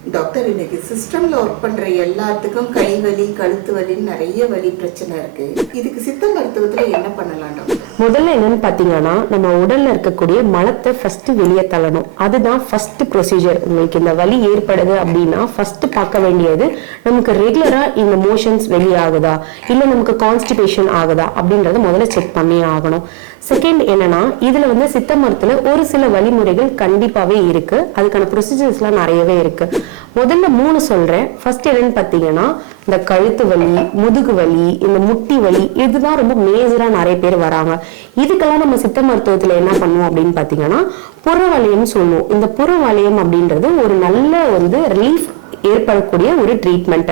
Doctor, இன்னைக்கு சிஸ்டம்ல work பண்ற எல்லாத்துக்கும் கை வலி, கழுத்து வலின்னு நிறைய வலி பிரச்சனை இருக்கு. இதுக்கு சித்த மருத்துவத்துல என்ன பண்ணலாம் டாக்டர்? முதல்ல என்னன்னு பாத்தீங்கன்னா, நம்ம உடல்ல இருக்கக்கூடிய மலத்தை ஃபர்ஸ்ட் வெளியே தள்ளணும். அதுதான் ஃபர்ஸ்ட் ப்ரொசீஜர். உங்களுக்கு இந்த வலி ஏற்படுது அப்படின்னா ஃபர்ஸ்ட் பார்க்க வேண்டியது நமக்கு ரெகுலரா இந்த மோஷன்ஸ் வெளியாகுதா, இல்ல நமக்கு கான்ஸ்டிபேஷன் ஆகுதா அப்படின்றத முதல்ல செக் பண்ணி ஆகணும். செகண்ட் என்னன்னா, இதுல சித்த மருத்துவத்துல ஒரு சில வழிமுறைகள் கண்டிப்பாவே இருக்கு. அதுக்கான ப்ரொசீஜர்ஸ்லாம் நிறையவே இருக்கு. முதல்ல 3 சொல்றேன். ஃபர்ஸ்ட் என்னன்னு பாத்தீங்கன்னா, இந்த கழுத்து வலி, முதுகு வலி, இந்த முட்டி வலி, இதுதான் ரொம்ப மேஜரா நிறைய பேர் வராங்க. இதுக்கெல்லாம் நம்ம சித்த மருத்துவத்துல என்ன பண்ணுவோம் அப்படின்னு பாத்தீங்கன்னா, புறவலயம் சொல்லுவோம். இந்த புறவலயம் அப்படின்றது ஒரு நல்ல ரிலீஃப் ஏற்படக்கூடிய ஒரு ட்ரீட்மெண்ட்.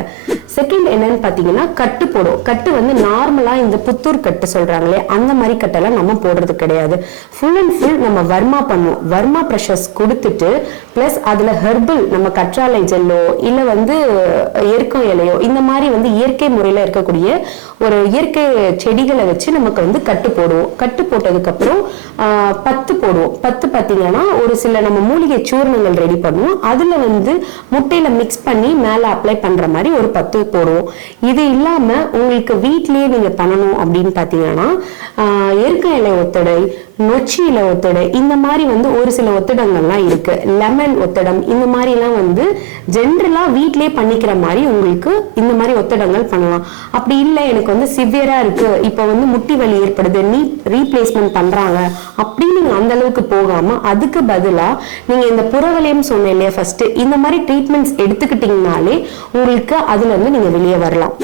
செகண்ட் என்னன்னு பாத்தீங்கன்னா, கட்டு போடும். கட்டு நார்மலா இந்த புத்தூர் கட்டு சொல்றாங்களே அந்த மாதிரி கட்டெல்லாம் நம்ம போடுறது கிடையாது. ஃபுல் அண்ட் ஃபுல் நம்ம வர்மா பண்ணுவோம். வர்மா ப்ரெஷர்ஸ் கொடுத்துட்டு பிளஸ் அதுல ஹெர்பல் நம்ம கற்றாழை ஜெல்லோ இல்ல எருக்கம் இலையோ இந்த மாதிரி இயற்கை முறையில இருக்கக்கூடிய ஒரு இயற்கை செடிகளை வச்சு நமக்கு கட்டு போடுவோம். கட்டு போட்டதுக்கு அப்புறம் 10 போடுவோம். 10 பாத்தீங்கன்னா ஒரு சில நம்ம மூலிகை சூர்ணங்கள் ரெடி பண்ணுவோம். அதுல முட்டையில மிக்ஸ் பண்ணி மேல அப்ளை பண்ற மாதிரி ஒரு 10 போடுவோம். இது இல்லாம உங்களுக்கு வீட்லயே நீங்க பண்ணணும் அப்படின்னு பாத்தீங்கன்னா, எருக்க இலை ஒத்தடை, நொச்சி இலை ஒத்தடை, இந்த மாதிரி ஒரு சில ஒத்தடங்கள்லாம் இருக்கு. லெமன் ஒத்தடம், இந்த மாதிரி எல்லாம் ஜென்ரலா வீட்லயே பண்ணிக்கிற மாதிரி உங்களுக்கு இந்த மாதிரி ஒத்தடங்கள் பண்ணலாம். அப்படி இல்லை எனக்கு சிவியரா இருக்கு, இப்ப முட்டி வலி ஏற்படுது, நீ ரீப்ளேஸ்மெண்ட் பண்றாங்க அப்படின்னு நீங்க அந்த அளவுக்கு போகாம அதுக்கு பதிலா நீங்க இந்த புறவலயம் சொன்னேன் இல்லையா, ஃபர்ஸ்ட் இந்த மாதிரி ட்ரீட்மெண்ட்ஸ் எடுத்துக்கிட்டீங்கனாலே உங்களுக்கு அதுல இருந்து நீங்க வெளியே வரலாம்.